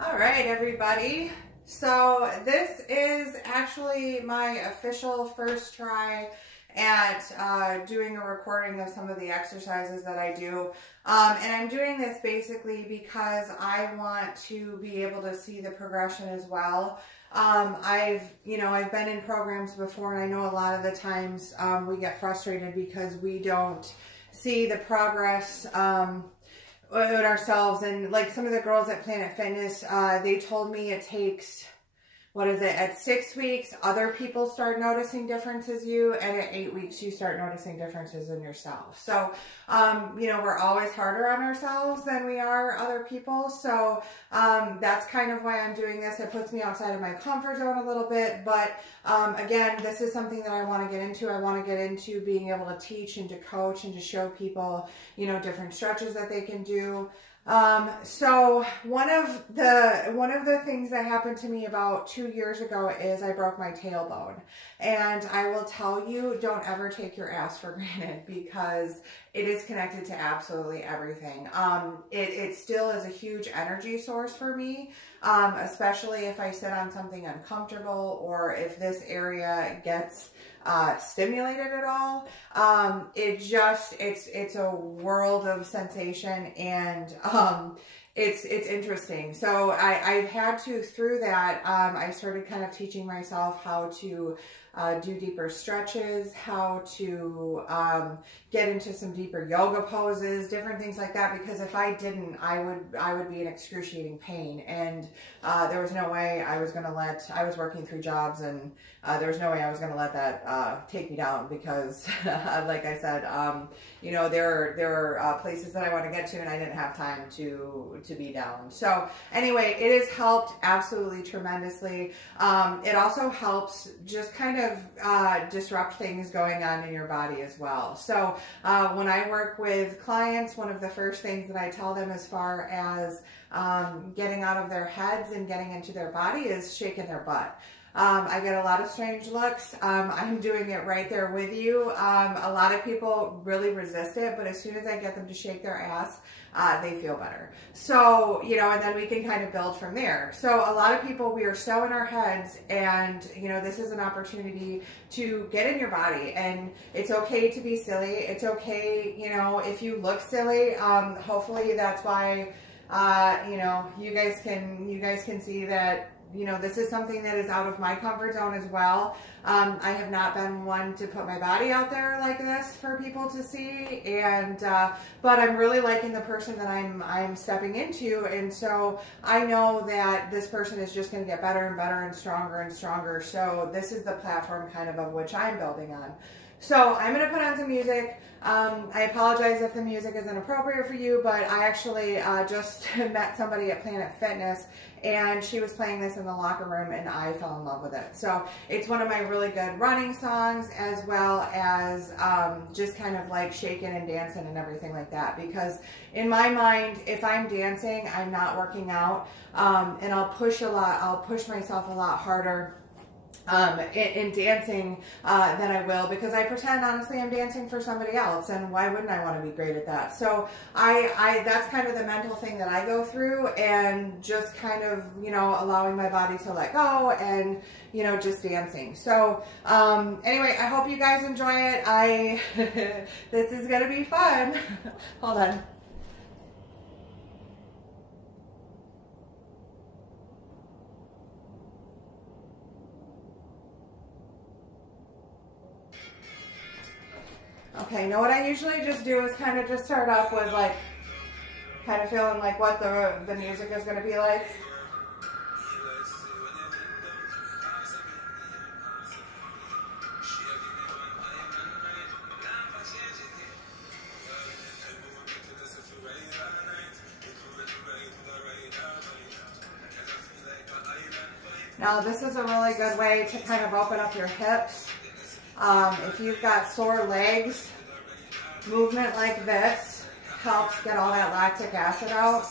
All right, everybody. So this is actually my official first try at doing a recording of some of the exercises that I do. And I'm doing this basically because I want to be able to see the progression as well. I've been in programs before, and I know a lot of the times we get frustrated because we don't see the progress with ourselves. And like some of the girls at Planet Fitness, they told me it takes, at 6 weeks, other people start noticing differences and at 8 weeks, you start noticing differences in yourself. So, we're always harder on ourselves than we are other people. So, that's kind of why I'm doing this. It puts me outside of my comfort zone a little bit. But, again, this is something that I want to get into. I want to get into being able to teach and to coach and to show people, different stretches that they can do. So one of the things that happened to me about 2 years ago is I broke my tailbone. And I will tell you, don't ever take your ass for granted because it is connected to absolutely everything. It still is a huge energy source for me, especially if I sit on something uncomfortable or if this area gets stimulated at all. It's a world of sensation, and it's interesting. So I've had to, through that, I started kind of teaching myself how to do deeper stretches, how to get into some deeper yoga poses, different things like that, because if I didn't, I would be in excruciating pain. And there was no way I was going to I was working 3 jobs, and there was no way I was going to let that take me down, because like I said, there are places that I want to get to, and I didn't have time to be down. So anyway, it has helped absolutely tremendously. It also helps just kind of disrupt things going on in your body as well. So when I work with clients, one of the first things that I tell them as far as getting out of their heads and getting into their body is shaking their butt. I get a lot of strange looks. I'm doing it right there with you. A lot of people really resist it, but as soon as I get them to shake their ass, they feel better. So, and then we can kind of build from there. So a lot of people, we are so in our heads, and, this is an opportunity to get in your body, and it's okay to be silly. It's okay, if you look silly. Hopefully that's why, you guys can see that, this is something that is out of my comfort zone as well. I have not been one to put my body out there like this for people to see, and but I'm really liking the person that I'm stepping into, and so I know that this person is just going to get better and better and stronger and stronger. So this is the platform kind of which I'm building on. So I'm going to put on some music. I apologize if the music is inappropriate for you, but I actually just met somebody at Planet Fitness, and she was playing this in the locker room, and I fell in love with it. So it's one of my really good running songs, as well as just kind of like shaking and dancing and everything like that. Because in my mind, if I'm dancing, I'm not working out, and I'll push myself a lot harder in dancing than I will, because I pretend honestly I'm dancing for somebody else, and why wouldn't I want to be great at that? So that's kind of the mental thing that I go through, and just kind of allowing my body to let go, and just dancing. So anyway, I hope you guys enjoy it. This is gonna be fun. Hold on. Okay, now what I usually just do is kind of just start up with like, kind of feeling like what the music is going to be like. Now this is a really good way to kind of open up your hips. If you've got sore legs, movement like this helps get all that lactic acid out.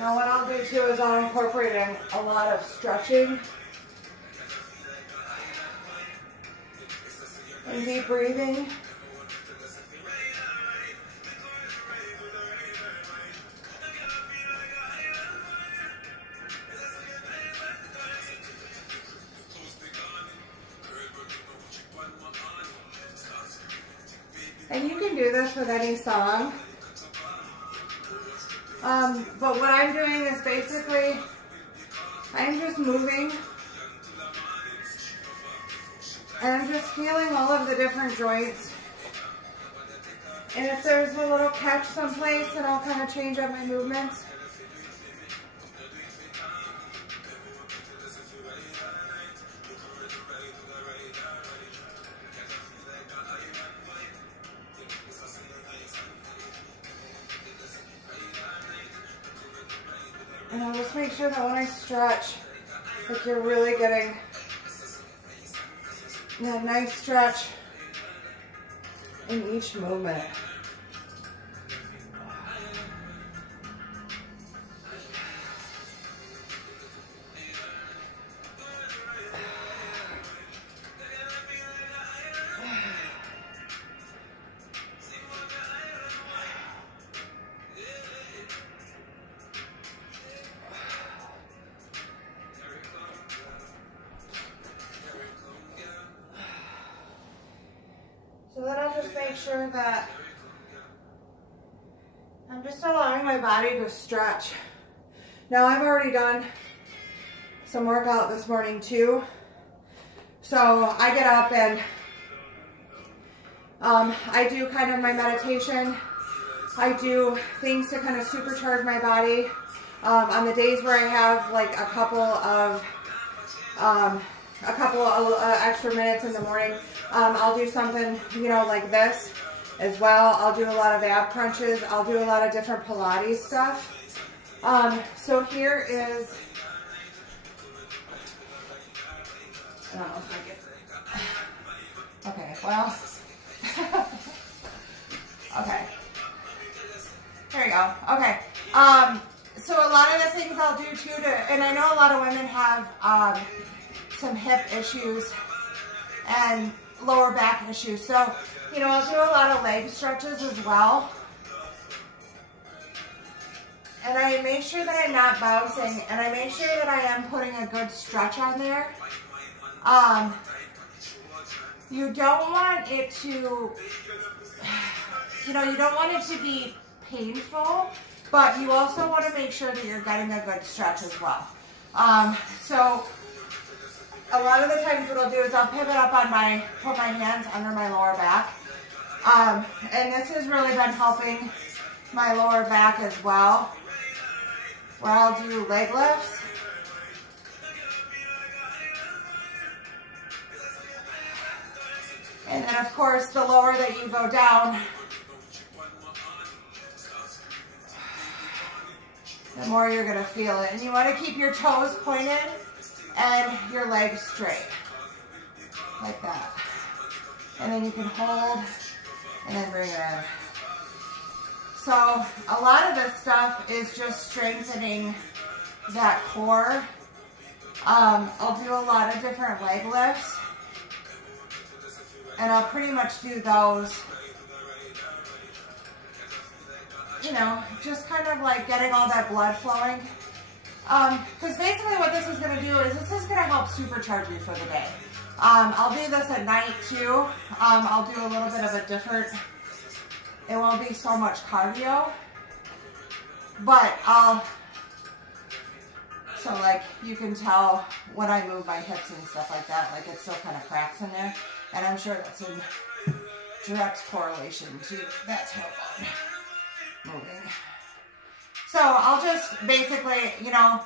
Now what I'll do too is I'll incorporate in a lot of stretching and deep breathing. And you can do this with any song. But what I'm doing is basically, I'm just moving and I'm just feeling all of the different joints. And if there's a little catch someplace, then I'll kind of change up my movements. And I'll just make sure that when I stretch, like you're really getting that nice stretch in each movement. So then I'll just make sure that I'm just allowing my body to stretch. Now I've already done some workout this morning too. So I get up and I do kind of my meditation. I do things to kind of supercharge my body. On the days where I have like a couple of extra minutes in the morning, I'll do something, you know, like this as well. I'll do a lot of ab crunches. I'll do a lot of different Pilates stuff. So here is, I don't know if I get, okay, well, okay, there you go. Okay, so a lot of the things I'll do too, and I know a lot of women have some hip issues and lower back issues. So, you know, I'll do a lot of leg stretches as well. And I make sure that I'm not bouncing, and I make sure that I am putting a good stretch on there. You don't want it to, you know, you don't want it to be painful, but you also want to make sure that you're getting a good stretch as well. So a lot of the times what I'll do is I'll pivot up on put my hands under my lower back. And this has really been helping my lower back as well, where I'll do leg lifts. And then of course, the lower that you go down, the more you're gonna feel it. And you wanna keep your toes pointed and your legs straight, like that. And then you can hold and then bring it in. So a lot of this stuff is just strengthening that core. I'll do a lot of different leg lifts, and I'll pretty much do those, you know, just kind of like getting all that blood flowing. Because basically what this is going to do is this is going to help supercharge you for the day. I'll do this at night too. I'll do a little bit of a different, it won't be so much cardio, but so like you can tell when I move my hips and stuff like that, like it still kind of cracks in there. And I'm sure that's in direct correlation to that tailbone moving. So I'll just basically, you know,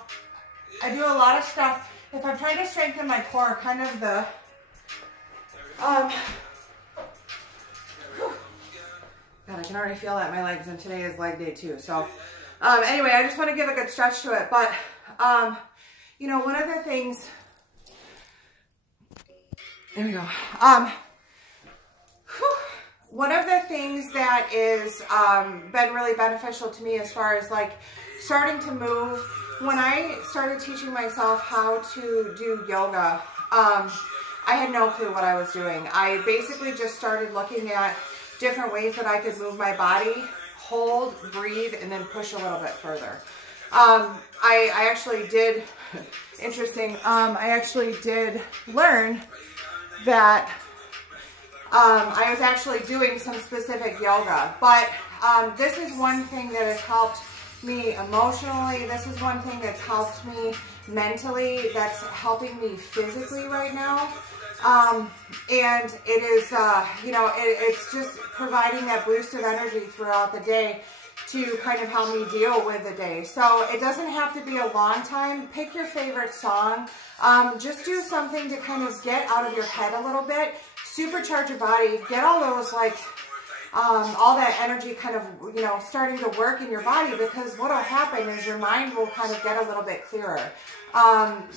I do a lot of stuff. If I'm trying to strengthen my core, kind of the, God, I can already feel that in my legs, and today is leg day too. So anyway, I just want to give a good stretch to it. But, you know, one of the things, there we go. one of the things that is been really beneficial to me as far as like starting to move, when I started teaching myself how to do yoga, I had no clue what I was doing. I basically just started looking at different ways that I could move my body, hold, breathe, and then push a little bit further. I actually did, interesting, I actually did learn that I was actually doing some specific yoga, but this is one thing that has helped me emotionally. This is one thing that's helped me mentally, that's helping me physically right now. And it is, you know, it's just providing that boost of energy throughout the day to kind of help me deal with the day. So it doesn't have to be a long time. Pick your favorite song. Just do something to kind of get out of your head a little bit. Supercharge your body. Get all those, like, all that energy kind of, you know, starting to work in your body, because what will happen is your mind will kind of get a little bit clearer.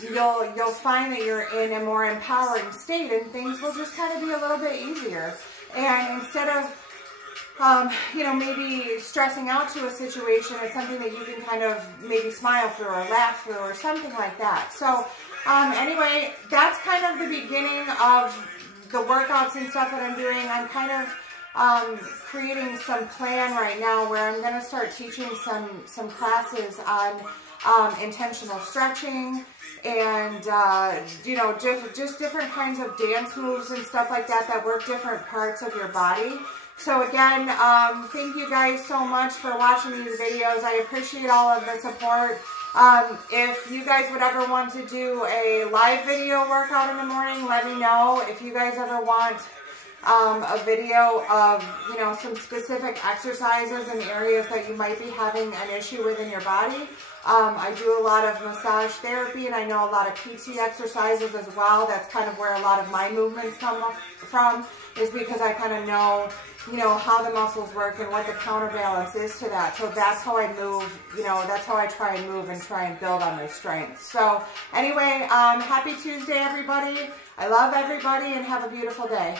You'll find that you're in a more empowering state, and things will just kind of be a little bit easier. And instead of, you know, maybe stressing out to a situation, it's something that you can kind of maybe smile through or laugh through or something like that. So anyway, that's kind of the beginning of the workouts and stuff that I'm doing. I'm kind of creating some plan right now where I'm going to start teaching some classes on intentional stretching and, you know, just different kinds of dance moves and stuff like that that work different parts of your body. So again, thank you guys so much for watching these videos. I appreciate all of the support. If you guys would ever want to do a live video workout in the morning, let me know. If you guys ever want a video of, you know, some specific exercises and areas that you might be having an issue with in your body. I do a lot of massage therapy, and I know a lot of PT exercises as well. That's kind of where a lot of my movements come from, is because I kind of know, you know, how the muscles work and what the counterbalance is to that. So that's how I move, you know, that's how I try and move and try and build on my strength. So anyway, happy Tuesday, everybody. I love everybody, and have a beautiful day.